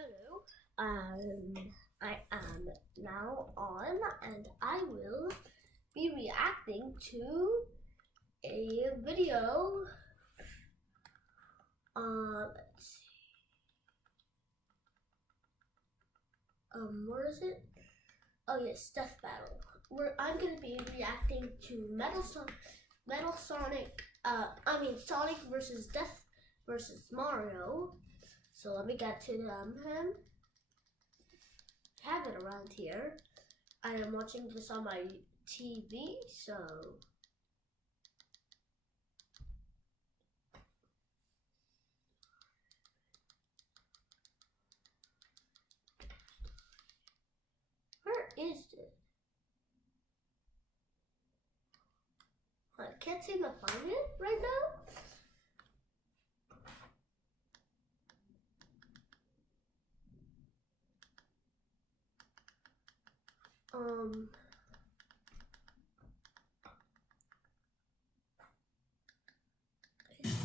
Hello, I am now on and I will be reacting to a video. Let's see. Where is it? Oh yes, Death Battle. I'm gonna be reacting to Sonic. Sonic versus Death versus Mario. So let me get to them. Have it around here. I am watching this on my TV, so where is it? I can't seem to find it right now.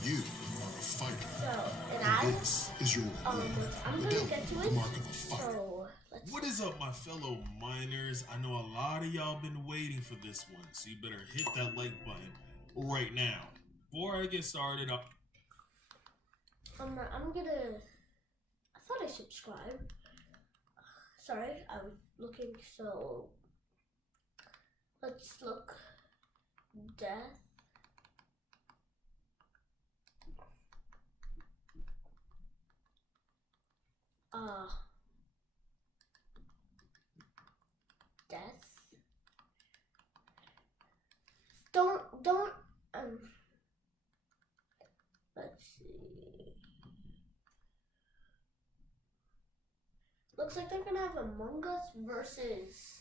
You are a fighter. So, And this is your reward. I'm gonna get to The it. mark of a fighter. So, let's What is up, my fellow miners? I know a lot of y'all been waiting for this one, so you better hit that like button right now. Before I get started, I'm gonna. I thought I subscribed. Sorry, I was looking. So, let's look. Death. Death. Don't. Let's see. Looks like they're gonna have Among Us versus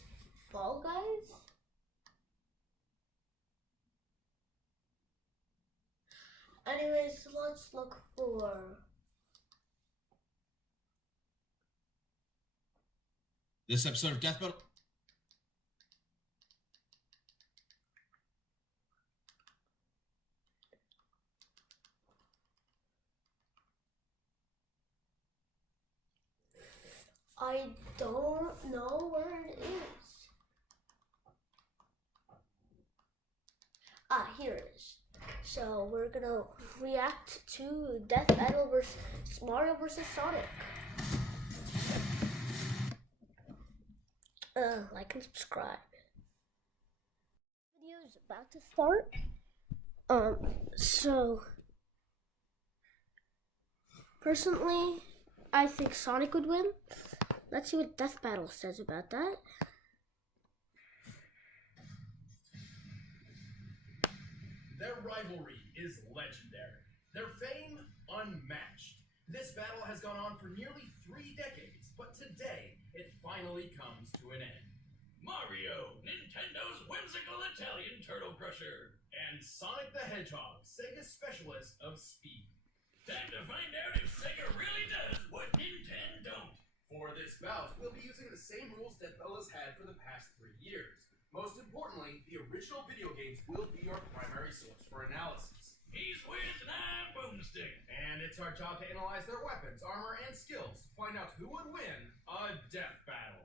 Fall Guys. Anyways, let's look for. this episode of Death Battle. I don't know where it is. Here it is. So we're gonna react to Death Battle versus Mario versus Sonic. Like and subscribe. Video is about to start. So personally, I think Sonic would win. Let's see what Death Battle says about that. Their rivalry is legendary. Their fame unmatched. This battle has gone on for nearly 3 decades, but today it finally comes to an end. Mario, Nintendo's whimsical Italian turtle crusher, and Sonic the Hedgehog, Sega's specialist of speed. Time to find out if Sega really does what Nintendo don't. For this bout, we'll be using the same rules Death Battle has had for the past 3 years. Most importantly, the original video games will be our primary source for analysis. He's with an iron boomstick. And it's our job to analyze their weapons, armor, and skills to find out who would win a death battle.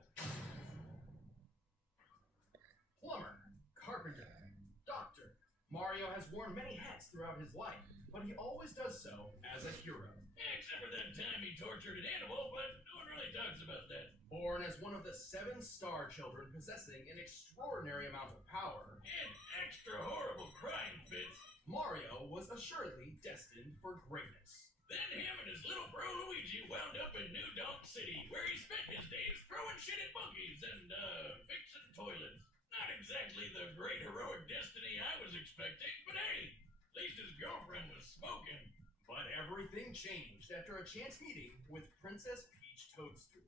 Plumber, carpenter, doctor. Mario has worn many hats throughout his life, but he always does so as a hero. Except for that time he tortured an animal, but no one really talks about that. Born as one of the 7 star children possessing an extraordinary amount of power and extra horrible crime fits, Mario was assuredly destined for greatness. Then him and his little bro Luigi wound up in New Donk City, where he spent his days throwing shit at monkeys and, fixing toilets. Not exactly the great heroic destiny I was expecting, but hey, at least his girlfriend was smoking. But everything changed after a chance meeting with Princess Peach Toadstool.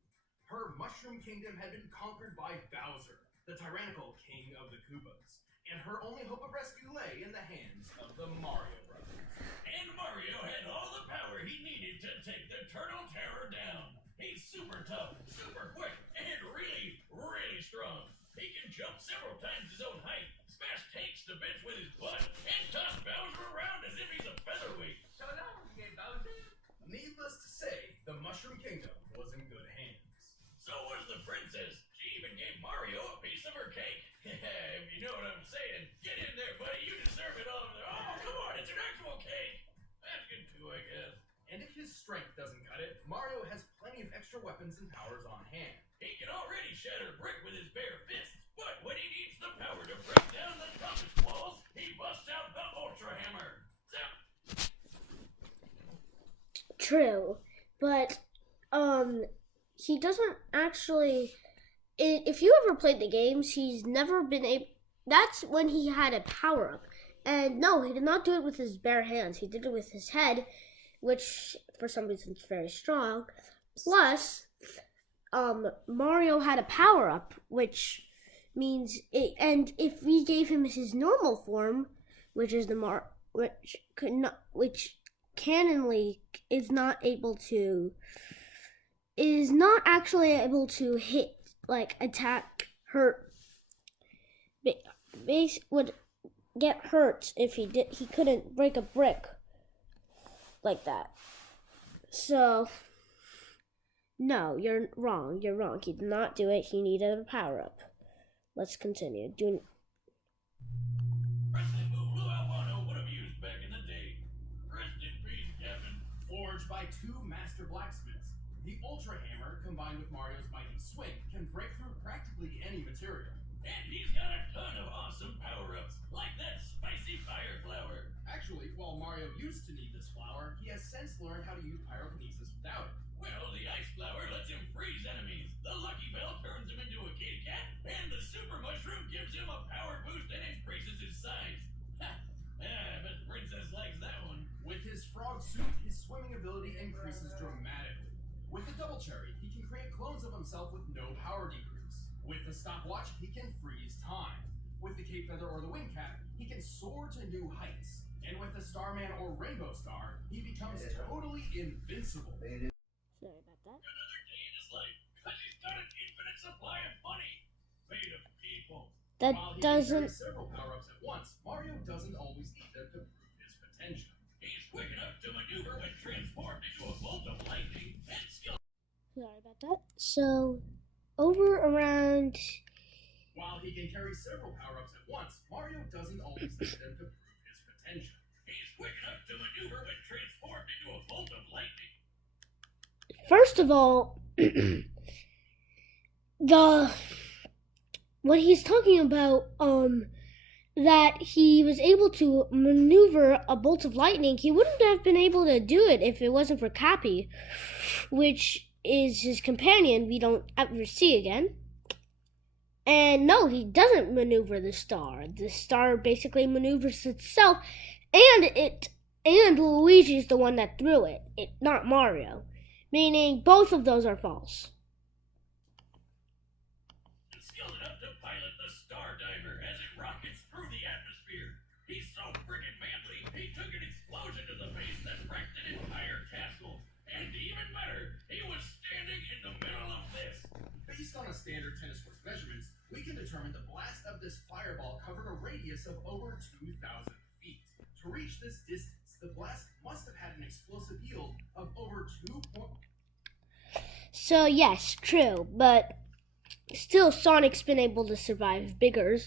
Her Mushroom Kingdom had been conquered by Bowser, the tyrannical king of the Koopas, and her only hope of rescue lay in the hands of the Mario Brothers. And Mario had all the power he needed to take the Turtle Terror down. He's super tough, super quick, and really, really strong. He can jump several times his own height, smash tanks to bits with his butt, and toss Bowser around as if he's a featherweight. So long, Bowser. Needless to say, the Mushroom Kingdom was in good the princess. She even gave Mario a piece of her cake. If you know what I'm saying. Get in there, buddy. You deserve it all. Oh, come on. It's an actual cake. That's good too, I guess. And if his strength doesn't cut it, Mario has plenty of extra weapons and powers on hand. He can already shatter brick with his bare fists, but when he needs the power to break down the toughest walls, he busts out the Ultra Hammer. Zap! True, but he doesn't actually. If you ever played the games, he's never been able. That's when he had a power up, and no, he did not do it with his bare hands. He did it with his head, which for some reason is very strong. Plus, Mario had a power up, which means it. And if we gave him his normal form, which is which cannonly is not actually able to hit, like attack, hurt. Base would get hurt if he couldn't break a brick like that. So no, you're wrong. You're wrong. He did not do it. He needed a power up. Let's continue. Forged by two master blacksmiths, the Ultra Hammer, combined with Mario's mighty swing, can break through practically any material. And he's got a ton of awesome power-ups, like that spicy fire flower. Actually, while Mario used to need this flower, he has since learned how to use pyrokinesis without it. Well, the ice flower lets him freeze enemies, the Lucky Bell turns him into a kitty cat, and the Super Mushroom gives him a power boost and increases his size. Ha! But the princess likes that one. With his frog suit, his swimming ability increases dramatically. With the Double Cherry, he can create clones of himself with no power decrease. With the stopwatch, he can freeze time. With the Cape Feather or the Wing Cap, he can soar to new heights. And with the Starman or Rainbow Star, he becomes totally invincible. Sorry about that. Another day in his life, because he's got an infinite supply of money. Made of people. That While he doesn't. can carry several power-ups at once, Mario doesn't always need them to prove his potential. He's quick enough to maneuver when transformed into a bolt of lightning and skill. Sorry about that. So, over around. While he can carry several power-ups at once, Mario doesn't always need them to prove his potential. He's quick enough to maneuver when transformed into a bolt of lightning. First of all, what he's talking about, that he was able to maneuver a bolt of lightning, he wouldn't have been able to do it if it wasn't for Cappy, which is his companion we don't ever see again. And no, he doesn't maneuver the star. The star basically maneuvers itself, and Luigi's the one that threw it, not Mario. Meaning both of those are false. Skilled enough to pilot the Star Diver as it rockets through the atmosphere. He's so friggin' manly, he took an explosion to the base that wrecked an entire castle. And even better, he was standing in the middle of this. Based on a standard tennis court measurements, we can determine the blast of this fireball covered a radius of over 2,000 feet. To reach this distance, the blast must have had an explosive yield of over 2. So yes, true, but still Sonic's been able to survive bigger,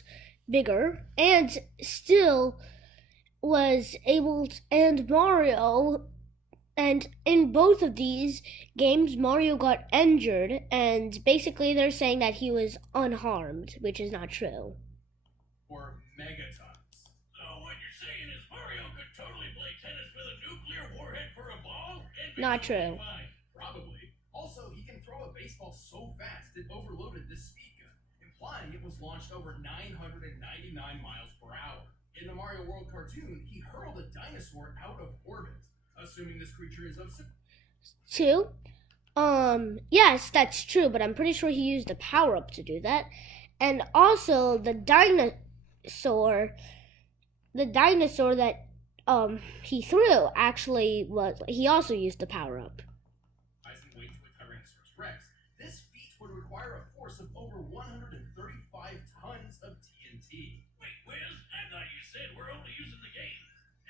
and still was able to, and Mario, and in both of these games, Mario got injured, and basically they're saying that he was unharmed, which is not true. Or megatons. So what you're saying is Mario could totally play tennis with a nuclear warhead for a ball? And Not true. Fine. Probably. Also, he can throw a baseball so fast it overloaded this speed gun, implying it was launched over 999 miles per hour. In the Mario World cartoon, he hurled a dinosaur out of orbit. Assuming this creature is of... Two? Yes, that's true, but I'm pretty sure he used a power-up to do that. And also, the dinosaur that, he threw actually was, he also used the power-up. Weights with Tyrannosaurus Rex. This feat would require a force of over 135 tons of TNT. Wait, Wiz, I thought you said we're only using the game.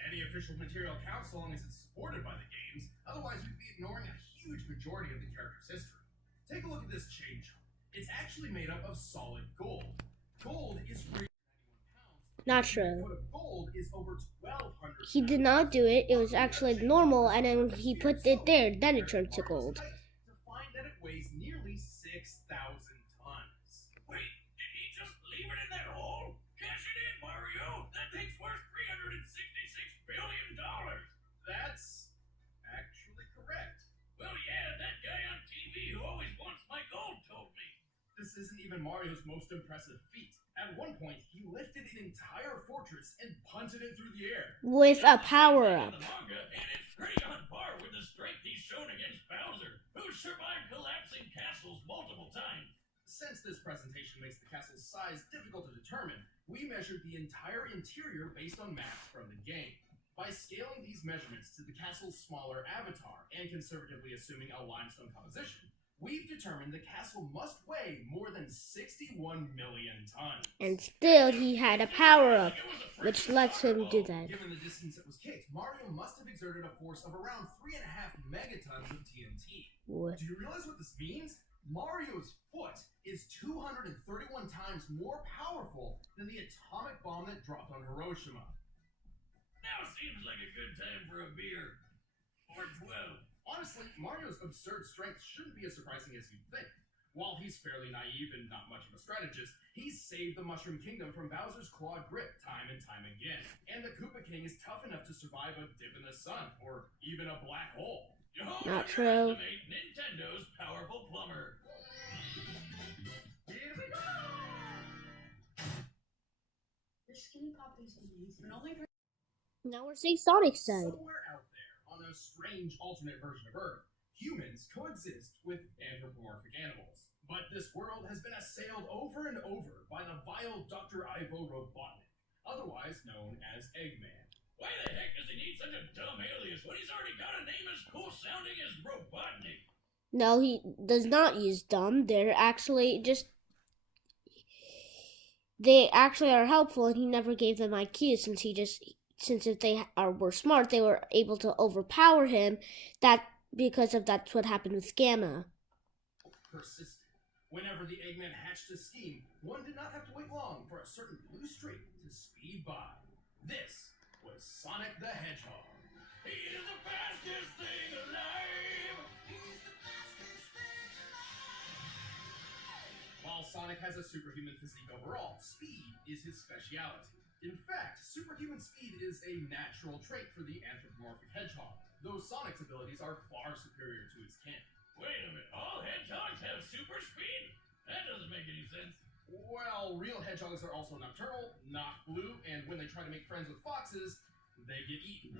Any official material counts so long as it's supported by the games. Otherwise, we'd be ignoring a huge majority of the character's history. Take a look at this chain chomp. It's actually made up of solid gold. Gold is 391 pounds. Not A true. foot of gold is over 1,200 He did not do it. It was actually normal, and then when he put it there, then it turned to gold. To find that it weighs nearly 6,000 tons. Wait, did he just leave it in that hole? Cash it in, Mario! That thing's worth $366 billion! That's actually correct. Well, yeah, that guy on TV who always wants my gold told me. This isn't even Mario's most impressive feat. At one point, he lifted an entire fortress and punted it through the air. With a power In up. the manga, and it's pretty on par with the strength he's shown against Bowser, who survived collapsing castles multiple times. Since this presentation makes the castle's size difficult to determine, we measured the entire interior based on maps from the game. By scaling these measurements to the castle's smaller avatar and conservatively assuming a limestone composition, we've determined the castle must weigh more than 61 million tons. And still, he had a power up, which lets him do that. Given the distance it was kicked, Mario must have exerted a force of around 3.5 megatons of TNT. What? Do you realize what this means? Mario's foot is 231 times more powerful than the atomic bomb that dropped on Hiroshima. Now seems like a good time for a beer. Or 12. Honestly, Mario's absurd strength shouldn't be as surprising as you'd think. While he's fairly naive and not much of a strategist, he's saved the Mushroom Kingdom from Bowser's clawed grip time and time again. And the Koopa King is tough enough to survive a dip in the sun, or even a black hole. Don't Not true. underestimate Nintendo's powerful plumber. Here we go! The skinny poppies needs and only for Now we're seeing Sonic's side. Somewhere out there, on a strange alternate version of Earth, humans coexist with anthropomorphic animals. But this world has been assailed over and over by the vile Dr. Ivo Robotnik, otherwise known as Eggman. Why the heck does he need such a dumb alias when he's already got a name as cool sounding as Robotnik? No, he does not use dumb. They actually are helpful, and he never gave them IQ since if they were smart, they were able to overpower him. That's what happened with Gamma. Persistent. Whenever the Eggman hatched a scheme, one did not have to wait long for a certain blue streak to speed by. This was Sonic the Hedgehog. He is the fastest thing alive! While Sonic has a superhuman physique overall, speed is his speciality. In fact, superhuman speed is a natural trait for the anthropomorphic hedgehog, though Sonic's abilities are far superior to his kin. Wait a minute, all hedgehogs have super speed? That doesn't make any sense. Well, real hedgehogs are also nocturnal, not blue, and when they try to make friends with foxes, they get eaten.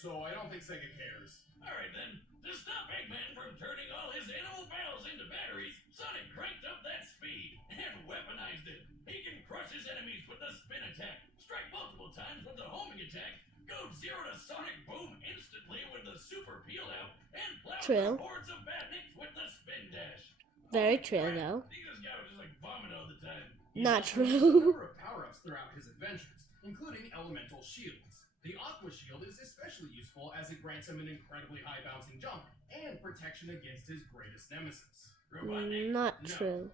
So I don't think Sega cares. Alright then, to stop Eggman from turning all his animal pals into batteries, Sonic cranked up that speed and weaponized it. He can crush his enemies with the spin attack, strike multiple times with the homing attack, go 0 to Sonic Boom instantly with the super peel out, and plow True. through hordes of badniks with the spin dash. Very Holy true, crap, though. I think this guy was just like bombing all the time. Not A true. number of power-ups throughout his adventures, including elemental shields. The Aqua Shield is especially useful as it grants him an incredibly high bouncing jump and protection against his greatest nemesis. Robotnik? Not No. true.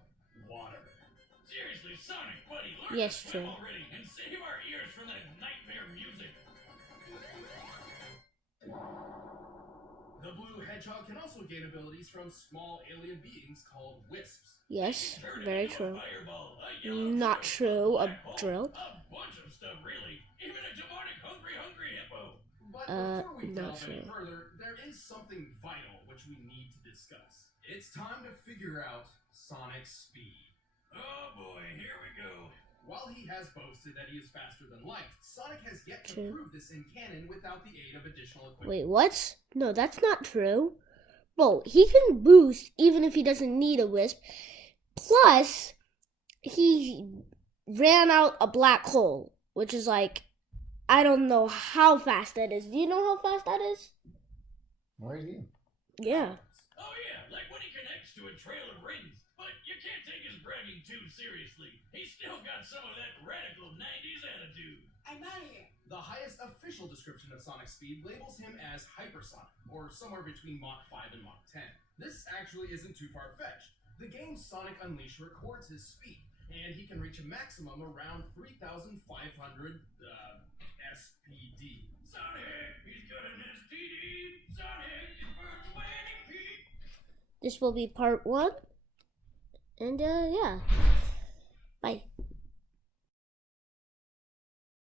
Water. Seriously, Sonic, buddy, learn Yes, to swim true. already and save our ears from that nightmare music. The blue hedgehog can also gain abilities from small alien beings called wisps. Yes, Turn it very into true. A fireball, a yellow Not true. A black hole, drill. A bunch of stuff, really. Even a demonic hungry hippo. But before we not delve any true. further, there is something vital which we need to discuss. It's time to figure out Sonic's speed. Oh boy, here we go. While he has boasted that he is faster than light, Sonic has yet to True. prove this in canon without the aid of additional equipment. Wait, what? No, that's not true. Bro, he can boost even if he doesn't need a wisp. Plus, he ran out a black hole, which is like, I don't know how fast that is. Do you know how fast that is? No idea. Yeah. Oh yeah, like when he connects to a trail of rings. But you can't take his bragging too seriously. He's still got some of that radical 90s attitude. I'm out of here. The highest official description of Sonic's speed labels him as hypersonic, or somewhere between Mach 5 and Mach 10. This actually isn't too far-fetched. The game Sonic Unleashed records his speed, and he can reach a maximum around 3,500 SPD. Sonic, he's got an STD. Sonic, it burns my feet. This will be part 1. And yeah. Bye.